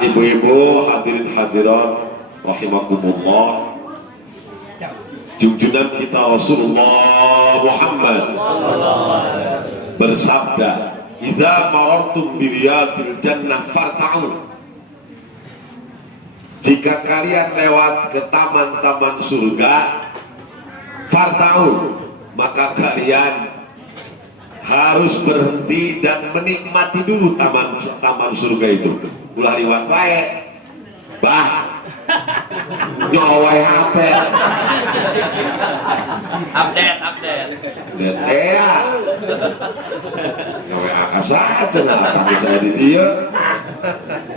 Ibu-ibu hadirin hadirat rahimakumullah, junjungan kita Rasulullah Muhammad bersabda, "Idza marartum bi riyadil jannah farta'u." Jika kalian lewat ke taman-taman surga, farta'u, maka kalian harus berhenti dan menikmati dulu taman surga itu. Ulah liwat baik, bah, nyawai HP, update. ya, nyawai angka saja lah, tapi saya di dia.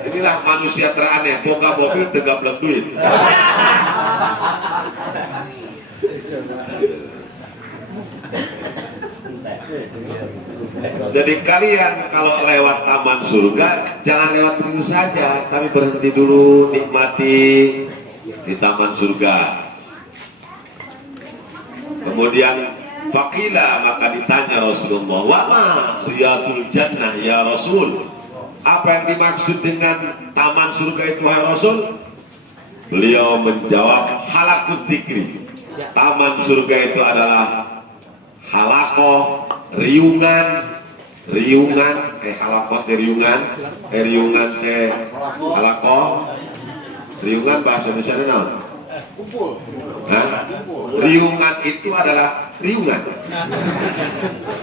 Inilah manusia teraneh, boga mobil tegap duit. Jadi kalian kalau lewat taman surga, jangan lewat begitu saja, tapi berhenti dulu, nikmati di taman surga. Kemudian fakila, maka ditanya Rasulullah, "Wa ma riyadul jannah ya Rasul?" Apa yang dimaksud dengan taman surga itu, wahai Rasul? Beliau menjawab, halakut dzikri. Taman surga itu adalah halakoh, riungan, halakoh riungan bahasa Indonesia naon? Kumpul. Nah, riungan itu adalah riungan,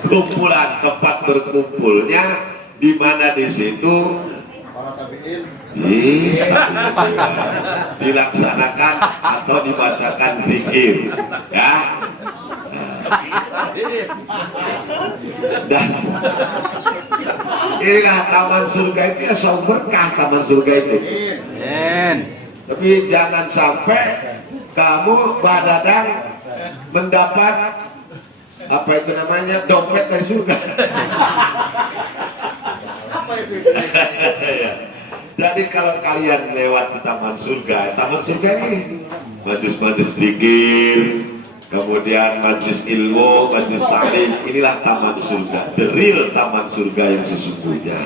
kumpulan, tempat berkumpulnya, di mana di situ Para tabiin dilaksanakan atau dibacakan zikir, ya. Dan inilah taman surga itu, ya, saum berkah taman surga itu. Tapi jangan sampai kamu badadang mendapat apa itu namanya, dompet dari surga. apa itu? Jadi kalau kalian lewat di taman surga ini majlis-majlis zikir, kemudian majlis ilmu, majlis ta'lim, inilah taman surga, the real taman surga yang sesungguhnya.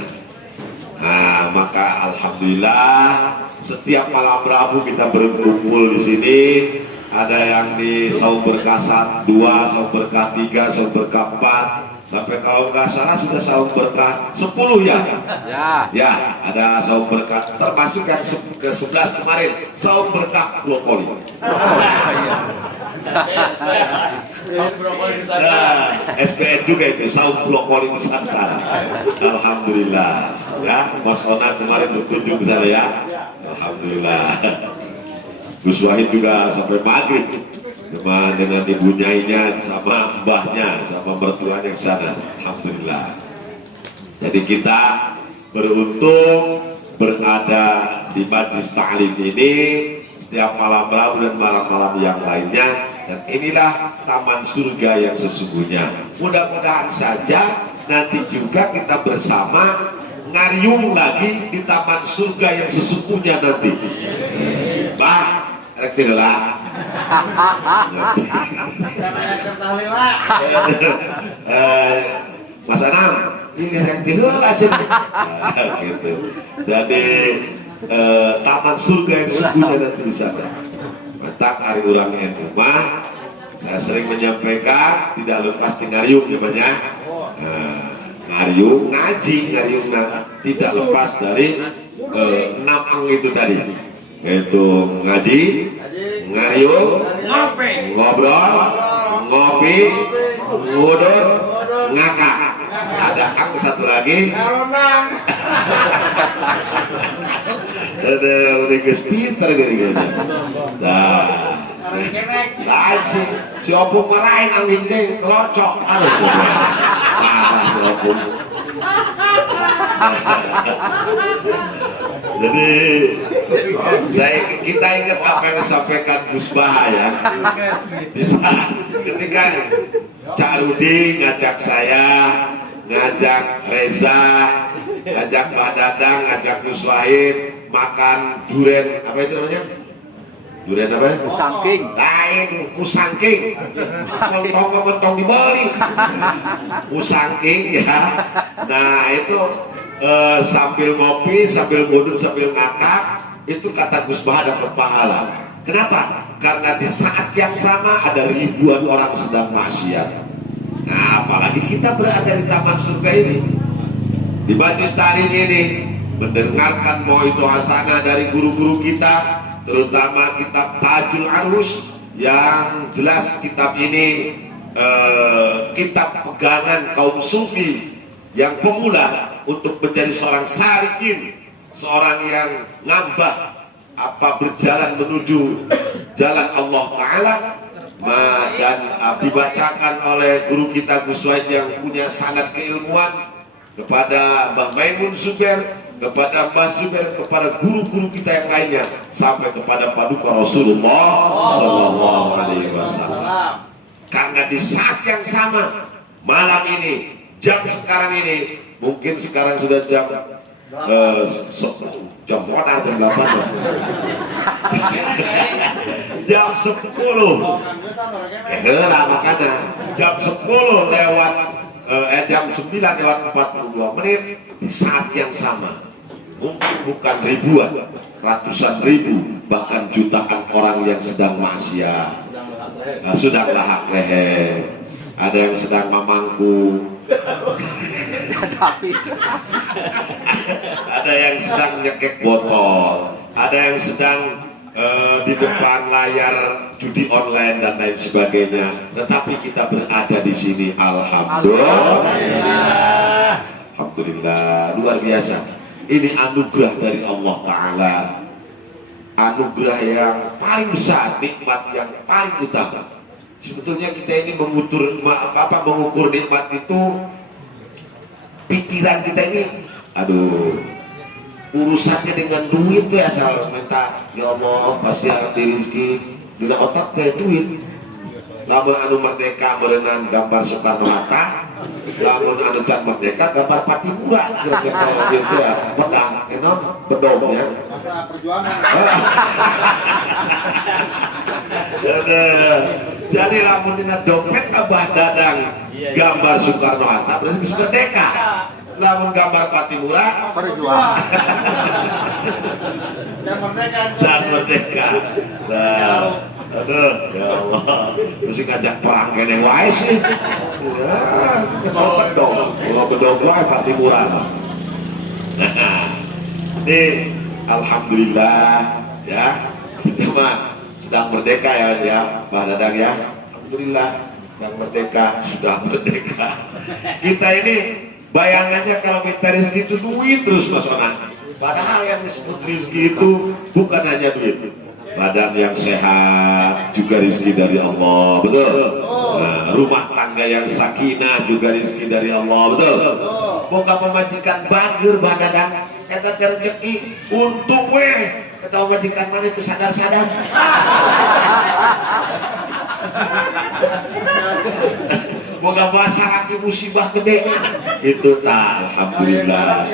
Nah, maka alhamdulillah setiap malam Rabu kita berkumpul di sini. Ada yang di saum berkah 2, saum berkah 3, saum berkah 4, sampai kalau nggak salah sudah saum berkah 10 ya. Ya, ada saum berkah, termasuk yang ke-11 kemarin, saum berkah brokoli. Nah, SPN juga itu, saum brokoli Nusantara. Alhamdulillah, ya, Mas Ona kemarin berkunjung ke sana ya. Alhamdulillah. Gus Wahid juga sampai maghrib dengan ibu nyainya, sama mbahnya, sama mertuanya ke sana. Alhamdulillah. Jadi kita beruntung berada di majlis ta'lim ini setiap malam Rabu dan malam-malam yang lainnya, dan inilah taman surga yang sesungguhnya. Mudah-mudahan saja nanti juga kita bersama ngariung lagi di taman surga yang sesungguhnya nanti. Pak, rektilah. Mas Anam, ini rektilah aja. Gitu. Jadi taman surga yang sesungguhnya nanti di sana. Mentak hari ulang rumah, saya sering menyampaikan tidak lepas di ngariung ya banyak. Ngariung, ngaji, ngariung tidak lepas dari 6 itu tadi. Itu ngaji, ngariung, ngobrol, ngopi, ngudut, ngakak. Ada ang satu lagi. Ada udah pinter gini. Nah, si opung malain angin deh, kelocok. Si opung. Jadi kita ingat apa yang disampaikan Gus Baha ya. Ketika Cak Rudi ngajak saya, ngajak Reza, ngajak Mbak Dadang, ngajak Gus Wahid makan durian, apa itu namanya? Durian apa? Musangking. Lain, musangking. Mentong dibeli. Musangking ya. Nah itu sambil ngopi, sambil bodoh, sambil ngakak, itu kata Gus Bah dapat pahala. Kenapa? Karena di saat yang sama ada ribuan orang sedang maksiat. Nah, apalagi kita berada di taman surga ini, di Majlis Ta'lim ini, mendengarkan mau itu hasanah dari guru-guru kita, terutama kitab Tajul Arus, yang jelas kitab ini kitab pegangan kaum sufi yang pemula untuk menjadi seorang salikin, seorang yang ngambah berjalan menuju jalan Allah Ta'ala. Dan dibacakan oleh guru kita Gus Wahid yang punya sanad keilmuan, kepada Mbah Maimun Zubair, kepada Mbah Zubair, kepada guru-guru kita yang lainnya, sampai kepada paduka Rasulullah Sallallahu Alaihi Wasallam. Karena di saat yang sama, malam ini, jam sekarang ini, mungkin sekarang sudah jam jam 8 jam 10 makanya jam 10 lewat jam 9 lewat 42 menit, di saat yang sama mungkin bukan ribuan, ratusan ribu, bahkan jutaan orang yang sedang maksiat, sedang lahak leher, ada yang sedang memangku, ada yang sedang nyekek botol, ada yang sedang di depan layar judi online dan lain sebagainya. Tetapi kita berada di sini, alhamdulillah, alhamdulillah, luar biasa. Ini anugerah dari Allah Ta'ala, anugerah yang paling besar, nikmat yang paling utama. Sebetulnya kita ini mengukur nikmat itu, pikiran kita ini, urusannya dengan duit tuh asal minta, ya Allah pasti akan dirizki, tidak otak teh duit. Lamun anu merdeka berenang gambar Soekarno Hatta, lamun anu can merdeka gambar Patibura, kira-kira gitu ya, pedang, enon, bedomnya. Masa perjuangan. Jadi lamun dina dompet Abah Dadang gambar Soekarno Hatta berarti merdeka. Lamun gambar Patibura Perjuangan. Dan merdeka. Nah, aduh, ya Allah, mesti ngajak perang kene wae sih. Ya, kalau bedog wae Patibura. Nah, ini alhamdulillah ya, kita mah sedang merdeka ya Pak Dadang ya. Alhamdulillah, yang merdeka sudah merdeka. Kita ini bayangannya kalau minta rezeki itu duit terus Mas Ona. Padahal yang disebut rezeki itu bukan hanya duit. Badan yang sehat juga rezeki dari Allah, betul. Nah, rumah tangga yang sakinah juga rezeki dari Allah, betul. Boga pemajikan bager badadang, eta teh rezeki untung weh. Eta pemajikan mana itu sadar-sadar. Boga bahasa laki musibah gede itu tak, alhamdulillah.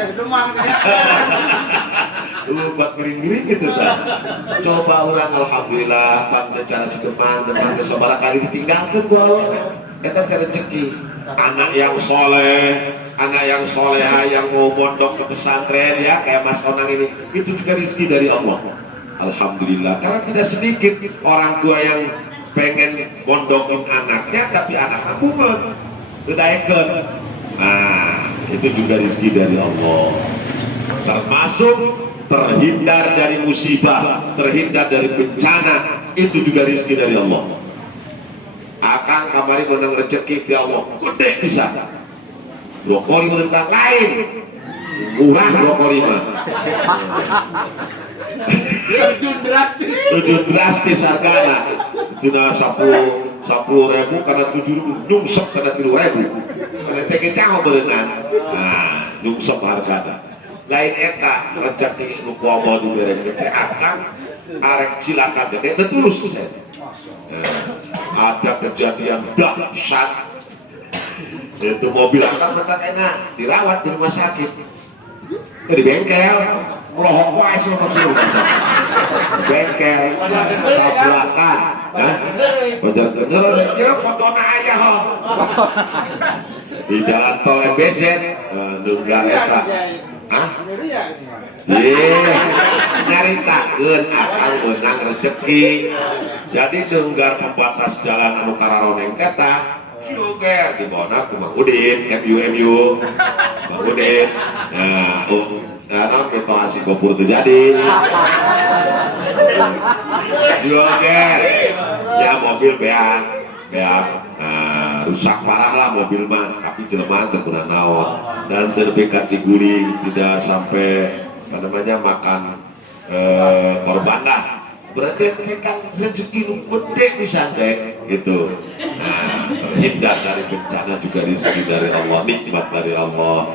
Buat miring-miring gitu tak. Coba orang alhamdulillah pantai cara sedeman depan kesobara kali ditinggalkan gua awalnya. Eta teh rezeki. Anak yang soleh, anak yang soleha yang mau mondok ke pesantren ya kayak Mas Onang ini, itu juga rezeki dari Allah. Alhamdulillah. Karena tidak sedikit orang tua yang pengen mondokin anaknya tapi anaknya bukan kedaekeun. Nah, itu juga rezeki dari Allah. Termasuk terhindar dari musibah, terhindar dari bencana, itu juga rezeki dari Allah. Akang kamari menang rezeki ke Allah, gede bisa. Brokoli menang lain, murah brokoli mah. Terjun drastis hargana. Cina 10.000 karena 7.000, nyungsep karena 3.000. Karena tege caho berenang. Nah, nyungsep hargana. Lain eta rezeki nu kuamo dibere teh akang arek cilaka gede terus saya. Ada kejadian dahsyat. Itu mobil akang mentak enak dirawat di rumah sakit. Di bengkel. Lohok wae sih maksudnya. Bengkel, tabrakan, Bajar bener, kira fotona aya ho. Di jalan tol MBZ, nunggal eta. ria ini mah. Nyaritakeun akang beunang rezeki. Jadi denggar pembatas jalan anu kararoneng eta Ciloger di bawahna ku Mang Udin, MU Mang Udin. Nah, non situasi gopur terjadi. Ciloger, ya mobil beak, rusak parah lah mobil mah, tapi jelema teu kuna naon dan terdekat diguling, tidak sampai apa namanya makan korban lah. Berarti kan rezeki nu gede bisa teh gitu. Nah, terhindar dari bencana juga rezeki dari Allah, nikmat dari Allah.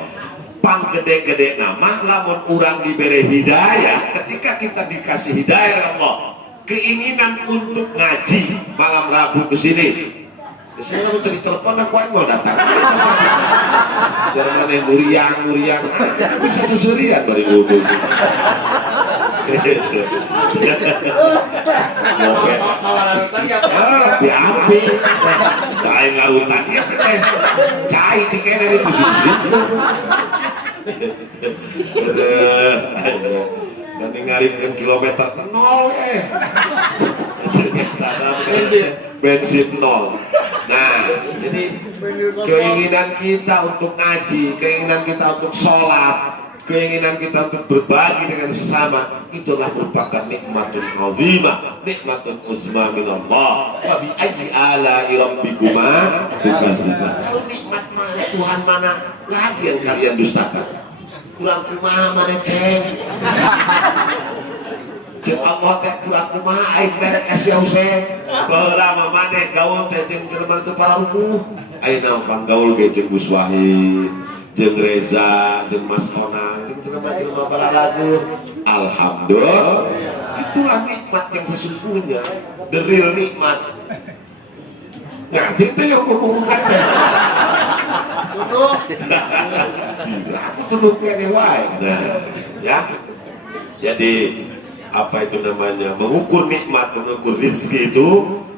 Pang gede-gede nama lamun urang diberi hidayah, ketika kita dikasih hidayah Allah, keinginan untuk ngaji malam Rabu ke sini. Saya kalau tadi telepon aku mau datang. Jangan aneh muriang, kita bisa susurian dari ngomong. Api, lain lautan ya teh, cai cikene itu situ. Nanti ngalihkan kilometer nol bensin nol. Nah, jadi keinginan kita untuk ngaji, keinginan kita untuk sholat, keinginan kita untuk berbagi dengan sesama, itulah merupakan nikmatun azimah, nikmatun uzma minallah. Wa bi ayyi ala'i rabbikuma tukadzibun. Kalau nikmat mana Tuhan mana lagi yang kalian dustakan? Kurang kumaha maneh teh? Jeung Allah teh kurang kumaha aing mere kasih Hussein. Baheula mah maneh gaul teh jeung jelema teu pararukuh. Ayeuna panggaul ge jeung Gus Wahid, jeung Reza, jeung Mas Onang, jeung jelema-jelema balalagur. Alhamdulillah. Itulah nikmat yang sesungguhnya, the real nikmat. Ngerti teh yang kukukan teh. Aku tunduk kene wae. Nah, ya. Jadi apa itu namanya? Mengukur nikmat, mengukur rezeki itu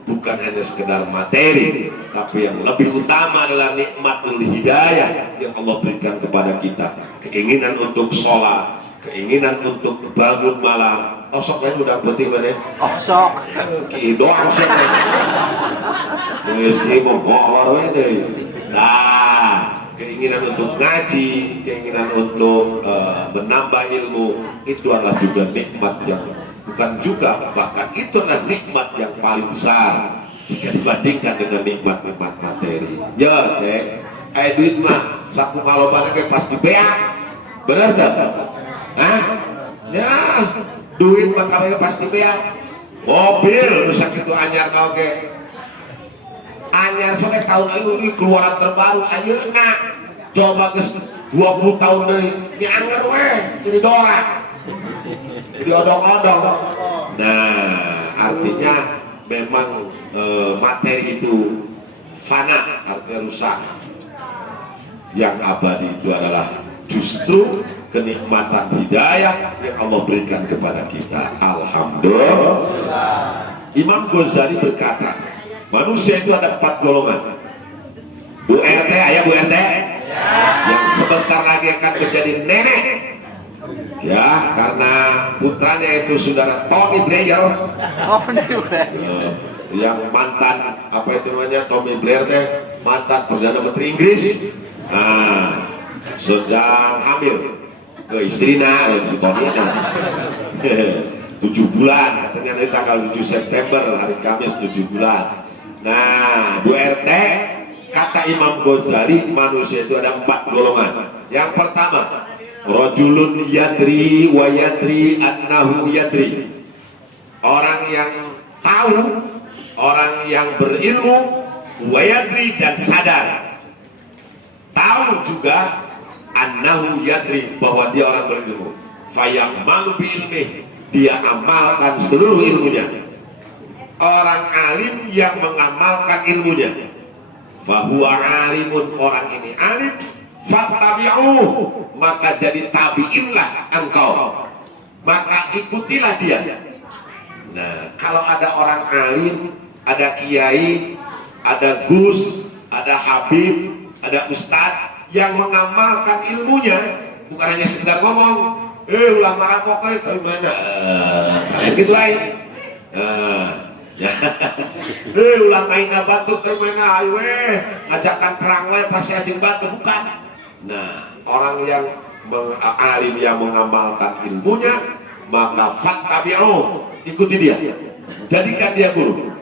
bukan hanya sekedar materi, tapi yang lebih utama adalah nikmatul hidayah yang Allah berikan kepada kita. Keinginan untuk sholat, keinginan untuk bangun malam. Oh sok kan udah penting mana? Oh sok. Ki doang sih. Rezeki mau bawa deh. Nah, keinginan untuk ngaji, keinginan untuk menambah ilmu, itu adalah juga nikmat yang bukan juga, bahkan itu adalah nikmat yang paling besar jika dibandingkan dengan nikmat-nikmat materi. Ya cek, duit mah saku malobana ke pas dibeak, bener tak? Hah? Ya, duit mah kalau pas dibeak, mobil rusak itu anyar kau ke. Anyar soalnya tahun ini keluaran terbaru ayeuna coba ke 20 tahun deui di anggar weh jadi dorak jadi odong-odong. Nah artinya memang materi itu fana, artinya rusak. Yang abadi itu adalah justru kenikmatan hidayah yang Allah berikan kepada kita. Alhamdulillah. Imam Ghazali berkata, manusia itu ada 4 golongan. Bu RT, ayah Bu RT, yang sebentar lagi akan menjadi nenek, ya karena putranya itu saudara Tony Blair, yang mantan apa itu namanya Tony Blair teh mantan perdana menteri Inggris, sedang hamil ke istrinya oleh si Tony 7 bulan katanya nanti tanggal 7 September hari Kamis 7 bulan. Nah, Bu RT, kata Imam Ghazali, manusia itu ada 4 golongan. Yang pertama, rajulun yadri wa yadri annahu yadri. Orang yang tahu, orang yang berilmu, wa yadri dan sadar. Tahu juga annahu yadri bahwa dia orang berilmu. Fayamalu bi ilmih, dia amalkan seluruh ilmunya. Orang alim yang mengamalkan ilmunya, bahwa alimun, orang ini alim, fattabi'u, maka jadi tabi'inlah engkau, maka ikutilah dia. Nah, kalau ada orang alim, ada kiai, ada gus, ada habib, ada ustadz yang mengamalkan ilmunya, bukan hanya sekedar ngomong, ulah marampok dari mana, kalian gitu lain. Ya. Ulah main batu dari mana, ayo ngajakan perang pasti ajeng batu, bukan. Nah, orang yang alim yang mengamalkan ilmunya, maka fattabi'u, ikuti dia, jadikan dia guru.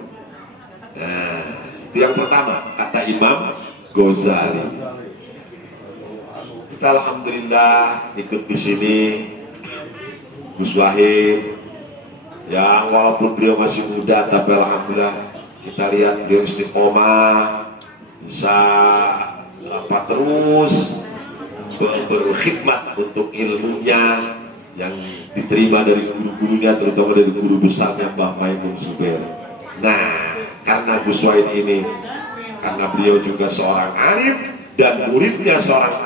Nah, itu yang pertama kata Imam Ghazali. Kita alhamdulillah ikut di sini Gus Wahid, yang walaupun beliau masih muda tapi alhamdulillah kita lihat beliau istiqomah, bisa terus berkhidmat untuk ilmunya yang diterima dari guru-gurunya, terutama dari guru besarnya Mbah Maimun Zubair. Nah, karena Gus Wahid ini, karena beliau juga seorang alim dan muridnya seorang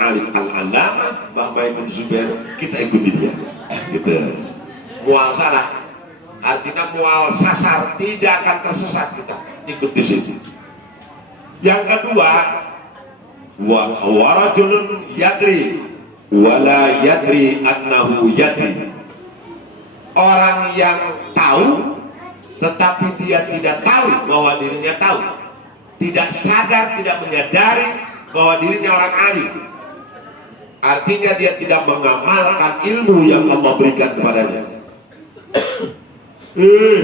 alim al-allamah Mbah Maimun Zubair, kita ikuti dia. Gitu. Mual salah, artinya mual sasar, tidak akan tersesat kita. Ikut di sini. Yang kedua, wa rajulun yadri wala yadri annahu yadri. Orang yang tahu tetapi dia tidak tahu bahwa dirinya tahu, tidak sadar, tidak menyadari bahwa dirinya orang alim. Artinya dia tidak mengamalkan ilmu yang Allah berikan kepadanya.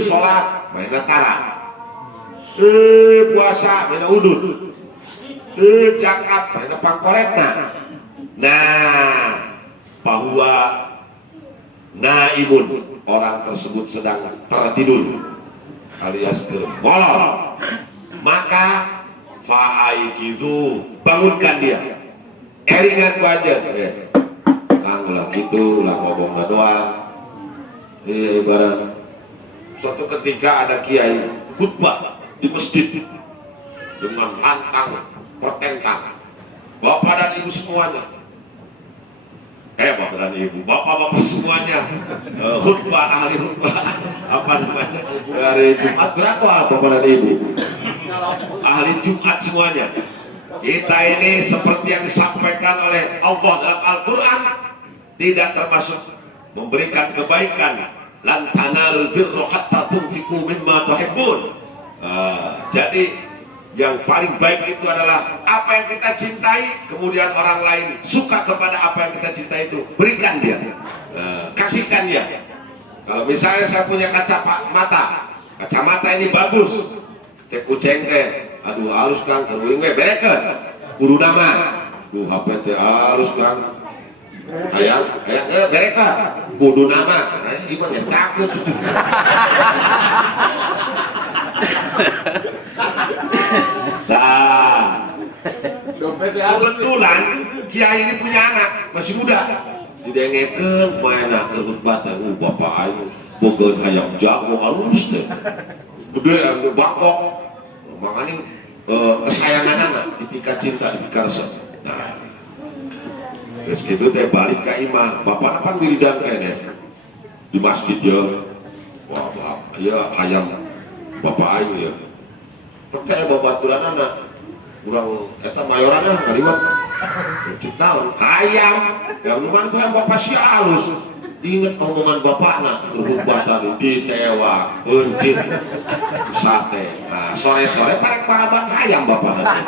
Sholat main tara, puasa main udun, zakat main pangkoretna. Nah, bahwa naimun, orang tersebut sedang tertidur alias molor, maka fa'aikidu, bangunkan dia, eringan wajah, lah gitu lah ngomong doang. Ibarat suatu ketika ada kiai khutbah di masjid dengan lantang pertentang, bapak dan ibu semuanya, bapak dan ibu, bapak-bapak semuanya, khutbah, ahli khutbah, apa namanya, hari Jumat berapa bapak dan ibu, ahli Jumat semuanya. Kita ini seperti yang disampaikan oleh Allah dalam Al-Quran, tidak termasuk memberikan kebaikan. Lan tanalul birra hatta tunfiqu mimma tuhibbun. Jadi yang paling baik itu adalah apa yang kita cintai, kemudian orang lain suka kepada apa yang kita cintai itu, berikan dia, kasihkan dia. Kalau misalnya saya punya kacamata ini bagus, teh kucing teh, aduh halus kang, teruing we berekeun, kudu nama, duh HP teh halus kang, hayang berekeun, kudu nama, gimana yang takut. Nah, kebetulan kiai ini punya anak masih muda, didengekeun maena ke khutbah teh, bapak aing bogeun hayam jago alus teh, gede bangkok, makanya kesayangan anak dipika cinta, dipika resep. Nah, terus gitu teh balik ke imah, bapak kan wiridan kene di masjid ya, wah ya hayam bapak aing ya. Pakai babaturan anak, kurang eta mayorannya kaliwat, tahun ayam, yang lumayan tuh yang bapak si halus, inget omongan bapakna, berubah tadi ditewa, kencit, sate, nah sore-sore parek paraban ayam bapak nanti,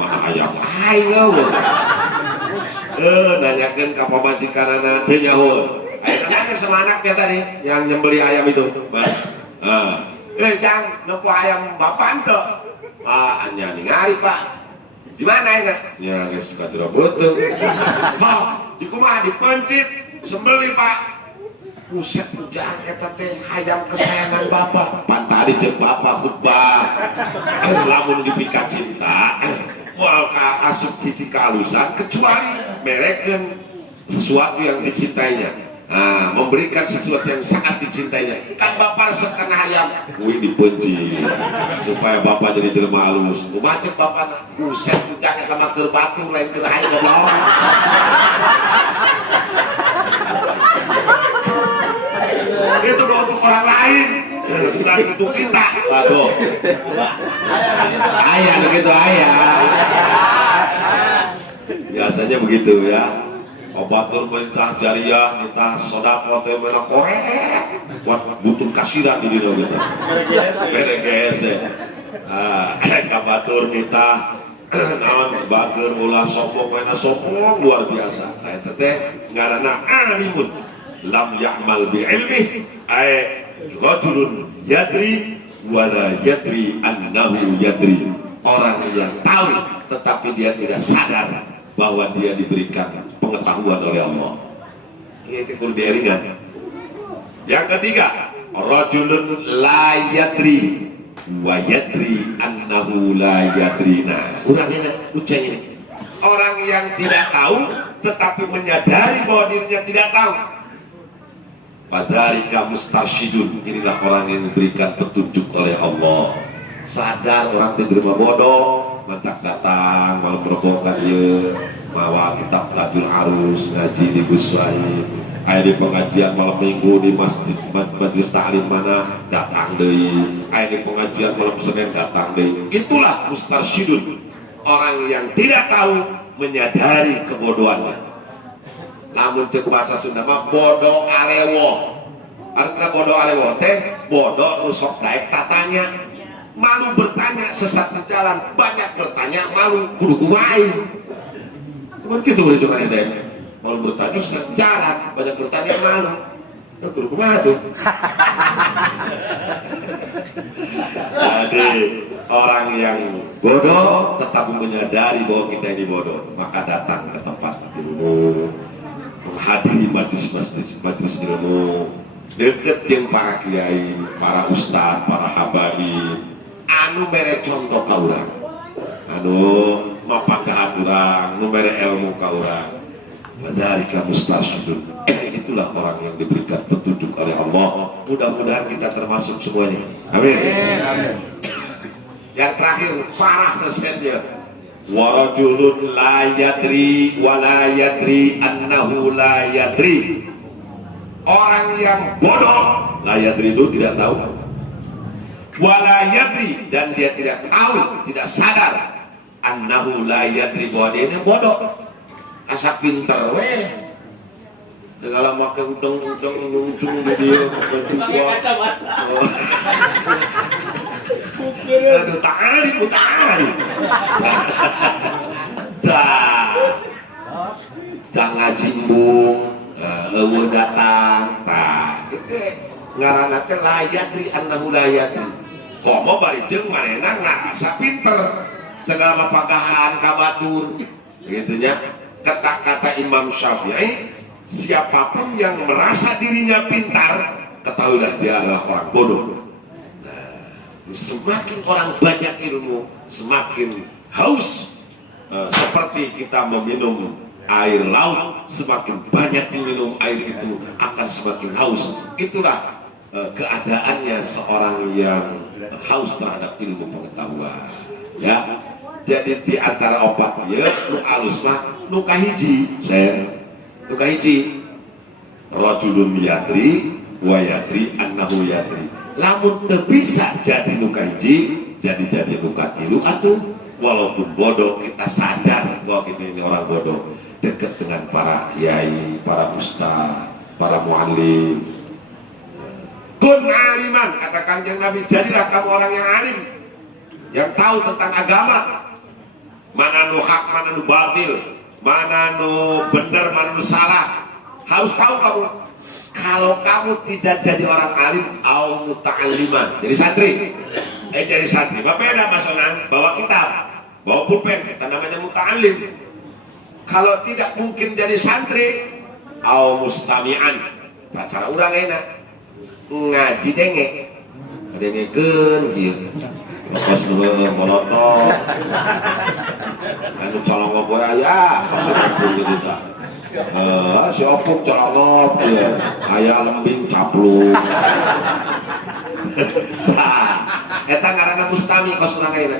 mana ayam, ayo, nanyakan ke pemajikan anak, tenyahun, nanya sama anaknya tadi, yang nyembeli ayam itu, mas, jangan nopo ayam bapak ente. Anya ningali pak. Di mana ini? Ya guys, kata betul. Di kumah dipencit, sembeli pak. Buset pujaan eta teh hayam kesayangan bapak. Pan tadi jeung bapak khutbah. Lamun dipika cinta, moal ka asup hiji kalusan kecuali merekeun sesuatu yang dicintainya. Nah, memberikan sesuatu yang sangat dicintainya. Kan bapak resep karena hayam, wih dibenci supaya bapak jadi jelema halus. Macet bapak, buset jangan sama keur batu lain keur hayam goblok. Itu doa untuk orang lain, bukan untuk kita. Waduh. Ayah begitu ayah. Biasanya begitu ya. obatur mentah jariah nitah sodako teh meuna korek buat butuh kasiran di dina gitu bereges kabatur nitah naon bager ulah sombong mana sombong luar biasa eta teh ngaranna alimun lam ya'mal bi ilmi ay rajulun yadri wala yadri annahu yadri, orang yang tahu tetapi dia tidak sadar bahwa dia diberikan pengetahuan oleh Allah. Ini perlu diingat. Yang ketiga, rajulun la yadri wa yadri annahu la yadrina. Urang ini, ucap ini. Orang yang tidak tahu tetapi menyadari bahwa dirinya tidak tahu. Fadzalika mustarsyidun. Inilah orang yang diberikan petunjuk oleh Allah. Sadar orang terima bodoh, mentak datang malam merobohkan ya, bawa kitab Tajul Arus ngaji di Gus Wahid. Aya di pengajian malam minggu di masjid majelis taklim mana datang deui. Aya di pengajian malam Senin datang deui. Itulah mustarsyidun. Orang yang tidak tahu menyadari kebodohannya. Namun cek bahasa Sunda mah bodoh alewo. Artinya bodoh alewo teh bodoh nusok daek katanya. Malu bertanya sesat di jalan, banyak bertanya malu kudu kumain. Cuman gitu boleh cuma itu ya. Malu bertanya sesat di jalan, banyak bertanya malu. Kudu kumain tuh. Jadi orang yang bodoh tetap menyadari bahwa kita ini bodoh, maka datang ke tempat ilmu, menghadiri majelis ilmu, deket yang para kiai, para ustadz, para habaib, anu mere contoh ka urang, anu mapanggahan urang, nu mere ilmu ka urang. Fadzalika mustarsyidun. Itulah orang yang diberikan petunjuk oleh Allah. Mudah-mudahan kita termasuk semuanya. Amin. Amin. Yang terakhir parah sesennya. Warajulun la yadri wa la yadri annahu la yadri. Orang yang bodoh, la yadri itu tidak tahu. Wa la yadri, dan dia tidak tahu, tidak sadar annahu la yadri, bahwa dia ini bodoh. Asa pinter weh. Segala make udang-udang nungcung di dia kebentuk aduh tali dah ngajimbung eueuh datang tah ngaranna teh layadri annahu layadri komo bari jeung manehna ngarasa pinter segala mapagahan kabatur gitu nya. Kata Imam Syafi'i, siapapun yang merasa dirinya pintar, ketahuilah dia adalah orang bodoh. Nah, semakin orang banyak ilmu, semakin haus. Seperti kita meminum air laut, semakin banyak diminum air itu akan semakin haus. Itulah keadaannya seorang yang haus terhadap ilmu pengetahuan. Ya, jadi di antara obat ya, nu alus mah nu kahiji, nu kahiji rajulun yadri wa yadri annahu yadri. Lamun teu bisa jadi nu kahiji, jadi nu katilu atuh. Walaupun bodoh kita sadar bahwa kita ini orang bodoh. Dekat dengan para kiai, para ustaz, para muallim. Kun aliman, kata Kanjeng Nabi, jadilah kamu orang yang alim, yang tahu tentang agama. Mana nu hak, mana nu batil, mana nu benar, mana nu salah, harus tahu kamu. Kalau kamu tidak jadi orang alim, au muta'alliman, jadi santri, jadi santri. Bapeda Mas Onang, bawa kitab, bawa pulpen, kita namanya muta'allim. Kalau tidak mungkin jadi santri, au mustami'an, cara urang enak, ngaji denge, dengekeun gitu. Pas dulu molotov, anu colongok gue aya, pas opung gitu tak. Si opung colongok, aya lembing capluk. Nah, eta ngaranna mustami kos urang ayeuna.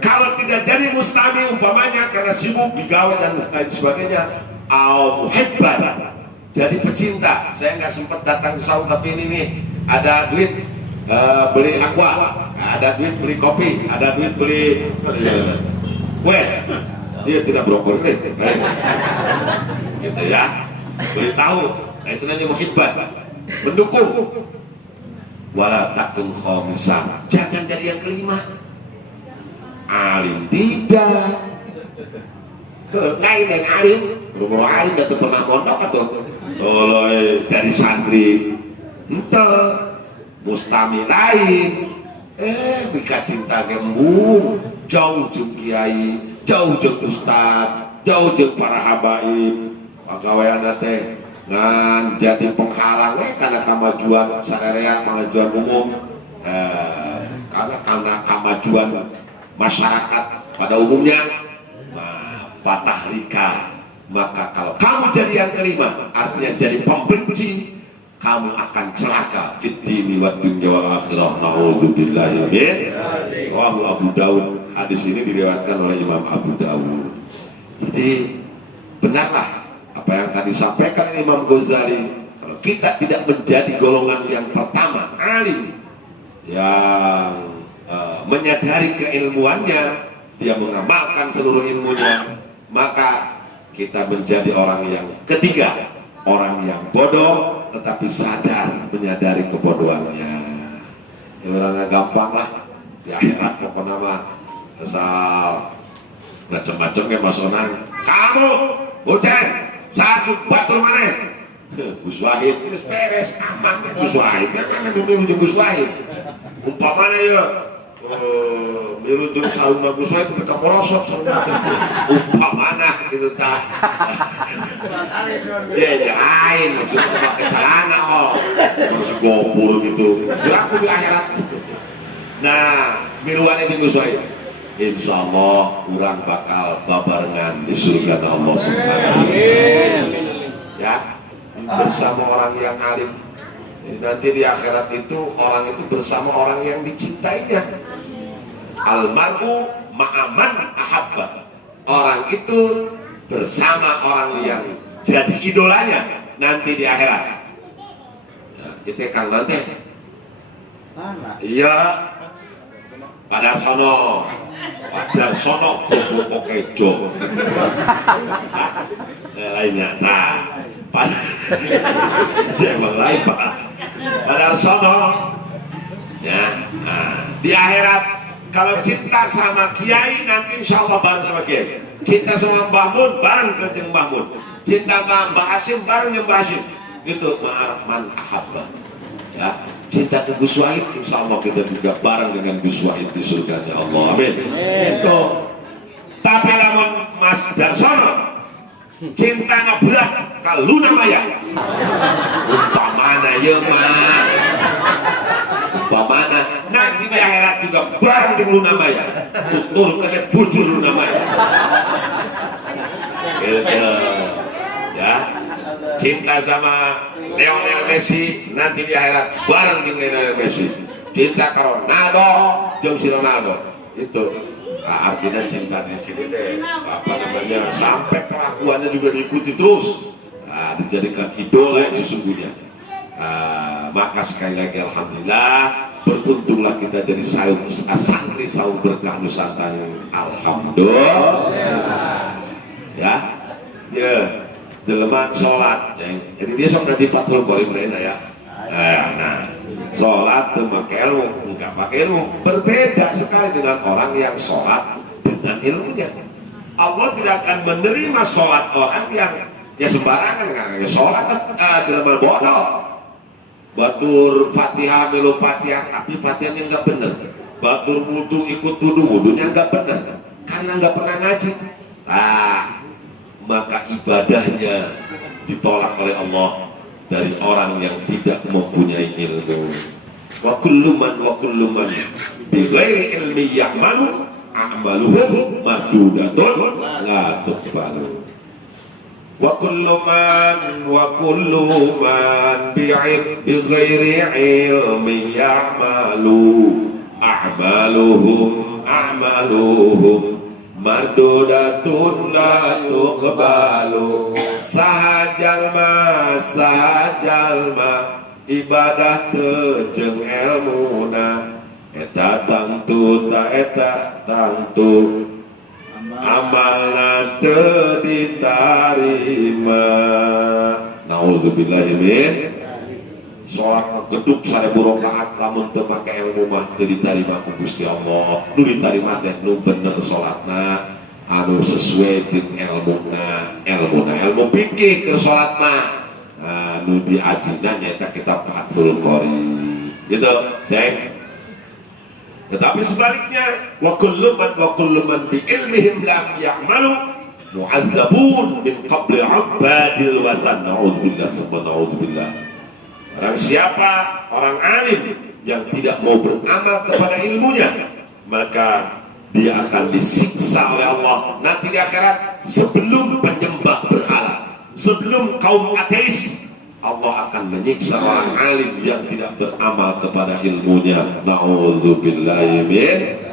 Kalau tidak jadi mustami umpamanya karena sibuk digawe dan lain sebagainya, au muhibban, jadi pecinta. Saya nggak sempat datang ke saung tapi ini nih ada duit. Beli aqua, ada duit beli kopi, ada duit beli kue. Dia tidak brokoli, gitu ya. Beritahu, nah itu namanya muhibban, mendukung. Wala takun khamisah, jangan jadi yang kelima. Alim tidak. Lain yang alim, buru-buru alim dan pernah mondok atau oleh dari santri, ente mustami lain. Bika cinta gembung, jauh jeung kiai, jauh jeung ustad, jauh jeung para habaib. Pagaweana teh ngan jadi penghalang karena kemajuan sarerea, kemajuan umum, karena kemajuan masyarakat pada umumnya. Patah lika, maka kalau kamu jadi yang kelima, artinya jadi pembenci, kamu akan celaka fid dini wad dunya wal akhirah. Nauzubillahi min. Rawahu Abu Daud. Hadis ini diriwayatkan oleh Imam Abu Daud. Jadi benarlah apa yang tadi sampaikan Imam Ghazali, kalau kita tidak menjadi golongan yang pertama, alim yang menyadari keilmuannya, dia mengamalkan seluruh ilmunya, maka kita menjadi orang yang ketiga, orang yang bodoh tetapi sadar menyadari kebodohannya. Ya orangnya gampang lah di akhirat, pokoknya mah asal macam-macam ya Mas Onang. Kamu Ucen satu batur mana? Gus Wahid terus beres aman kan Gus Wahid. Mana dulu Gus Wahid? Umpamanya ya milujung sarung Gus Wahid mereka merosot umpamanya gitu tak. Ya lain maksudnya pakai celana masih gopur gitu. Berlaku di akhirat. Nah miluan itu Gus Wahid. Insya Allah orang bakal babarengan di surga Allah Subhanahu wa Ta'ala. Ya, bersama orang yang alim. Nanti di akhirat itu orang itu bersama orang yang dicintainya. Almar'u ma'aman ahabba. Orang itu bersama orang yang jadi idolanya nanti di akhirat. Ya, itu kan nanti. Iya. Pada sono. Wajar sono kok kejo. Lainnya nah dia mulai pada sono ya. Di akhirat kalau cinta sama kiai nanti insya Allah bareng sama kiai, cinta sama Mbah Mun bareng ke Mbah Mun, cinta sama Mbah Hasim bareng Mbah Hasim gitu. Ma'arman ahabba ya. Cinta ke Gus Wahid, insya Allah kita juga bareng dengan Gus Wahid di surganya Allah. Amin. Itu. Tapi lamun Mas Darsono cinta ngeberat ke Luna Maya. Umpamana ya mah. Umpamana nanti di akhirat juga bareng dengan Luna Maya. Tutur kena bujur Luna Maya. Gitu. Ya. Cinta sama Lionel Messi nanti di akhirat bareng dengan Lionel Messi. Cinta ke Ronaldo jeung si Ronaldo itu artinya cinta di sini deh apa namanya sampai kelakuannya juga diikuti terus, dijadikan idola yang sesungguhnya. Maka sekali lagi alhamdulillah beruntunglah kita jadi santri saum berkah Nusantara. Alhamdulillah ya ya. Jelema sholat, ceng. Jadi dia sok ganti patul korim lain ya. Nah, sholat tuh pakai ilmu, enggak pakai ilmu. Berbeda sekali dengan orang yang sholat dengan ilmunya. Allah tidak akan menerima sholat orang yang ya sembarangan, nggak sholat jelema bodoh. Batur Fatihah melu Fatihah, tapi Fatihahnya nggak bener. Batur wudu ikut wudunya nggak bener, karena nggak pernah ngaji. Maka ibadahnya ditolak oleh Allah dari orang yang tidak mempunyai ilmu. Wa kullu man bi ghairi ilmi ya'malu a'maluhum madudatun la tuqbalu. Wa kullu man bi ghairi ilmi ya'malu a'maluhum mardudatun la tuqbalu. Sahajalma ibadah teu jeung elmuna eta tangtu ta eta tangtu amalna teu ditarima. Nauzubillahi min sholat geduk 1000 rakaat lamun teu make ilmu mah teu ditarima ku Gusti Allah. Nu ditarima teh nu bener salatna anu sesuai jeung ilmu fikih ke salat mah. Nu diajina nyaeta kitab Fathul Qori. Gitu, cek. Tetapi sebaliknya wa kullu man bi ilmihim lam ya'malu mu'adzabun min qabli 'ubadil wasan. Na'udzubillah. Orang siapa orang alim yang tidak mau beramal kepada ilmunya, maka dia akan disiksa oleh Allah nanti di akhirat sebelum penyembah berhala, sebelum kaum ateis. Allah akan menyiksa orang alim yang tidak beramal kepada ilmunya. Na'udzubillahi min.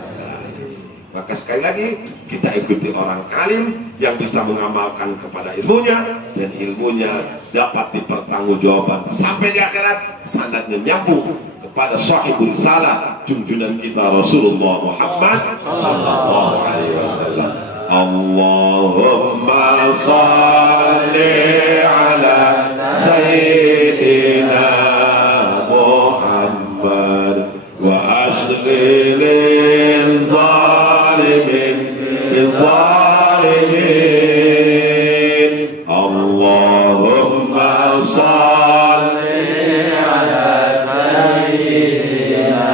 Maka sekali lagi kita ikuti orang alim yang bisa mengamalkan kepada ilmunya, dan ilmunya dapat dipertanggungjawabkan sampai di akhirat, sanadnya nyambung kepada sahibul risalah junjungan kita Rasulullah Muhammad sallallahu alaihi wasallam. Allahumma shalli ala sayyidina Muhammad wa asli lil zalimin Allahumma shalli ala sayyidina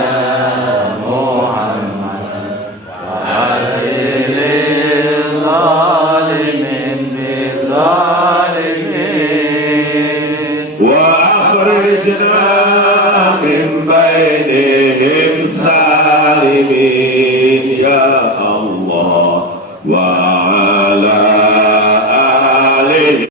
Muhammad wa asli lil zalimin bil zalimin wa akhrijna min bainihim salimin ya Allah wa